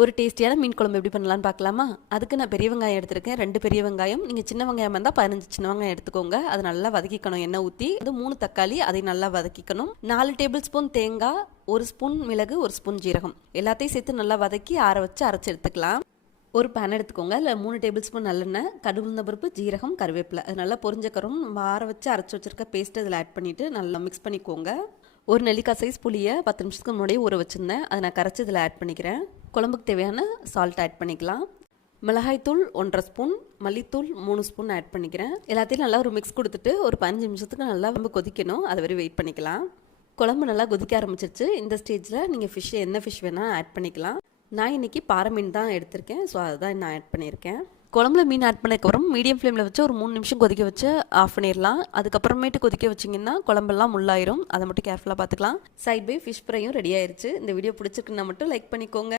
ஒரு டேஸ்டியான மீன் குழம்பு எப்படி பண்ணலான்னு பார்க்கலாமா? அதுக்கு நான் பெரிய வெங்காயம் எடுத்திருக்கேன், 2 பெரிய வெங்காயம். நீங்கள் சின்ன வெங்காயம் இருந்தால் 15 சின்ன வெங்காயம் எடுத்துக்கோங்க. அதை நல்லா வதக்கிக்கணும் எண்ணெய் ஊற்றி. அது 3 தக்காளி, அதை நல்லா வதக்கிக்கணும். 4 டேபிள் ஸ்பூன் தேங்காய், 1 ஸ்பூன் மிளகு, 1 ஸ்பூன் ஜீரகம் எல்லாத்தையும் சேர்த்து நல்லா வதக்கி ஆற வச்சு அரைச்சி எடுத்துக்கலாம். ஒரு பேன் எடுத்துக்கோங்க. இல்லை 3 டேபிள் ஸ்பூன் நல்லெண்ணெய், கடுகு உளுந்தம் பருப்பு, ஜீரகம், கருவேப்பிலை அது நல்லா பொரிஞ்சக்கரும் ஆற வச்சு அரைச்சி வச்சிருக்க பேஸ்ட் அதில் ஆட் பண்ணிவிட்டு நல்லா மிக்ஸ் பண்ணிக்கோங்க. ஒரு நெல்லிக்காய் சைஸ் புளியை 10 நிமிஷத்துக்கு முன்னாடியே ஊற வச்சுருந்தேன். அதை நான் கரைச்சி இதில் ஆட் பண்ணிக்கிறேன். குழம்புக்கு தேவையான சால்ட் ஆட் பண்ணிக்கலாம். மிளகாய்த்தூள் 1.5 ஸ்பூன், மல்லித்தூள் 3 ஸ்பூன் ஆட் பண்ணிக்கிறேன். எல்லாத்தையும் நல்லா ஒரு மிக்ஸ் கொடுத்துட்டு ஒரு 15 நிமிஷத்துக்கு நல்லா ரொம்ப கொதிக்கணும். அது வரை வெயிட் பண்ணிக்கலாம். குழம்பு நல்லா கொதிக்க ஆரம்பிச்சிருச்சு. இந்த ஸ்டேஜில் நீங்கள் ஃபிஷ் என்ன ஃபிஷ் வேணால் ஆட் பண்ணிக்கலாம். நான் இன்றைக்கி பாறை மீன் தான் எடுத்திருக்கேன். ஸோ அதுதான் நான் ஆட் பண்ணியிருக்கேன். குழம்புல மீன் ஆட் பண்ணதுக்கப்புறம் மீடியம் ஃப்ளேமில் வச்சு ஒரு 3 நிமிஷம் கொதிக்க வச்சு ஆஃப் பண்ணிடலாம். அதுக்கப்புறமேட்டு கொதிக்க வச்சிங்கன்னா குழம்பெல்லாம் முள்ளாயிரும். அதை மட்டும் கேர்ஃபுல்லாக பார்த்துக்கலாம். சைட் பை ஃபிஷ் ஃப்ரையும் ரெடி ஆயிடுச்சு. இந்த வீடியோ பிடிச்சிருக்குன்னா மட்டும் லைக் பண்ணிக்கோங்க.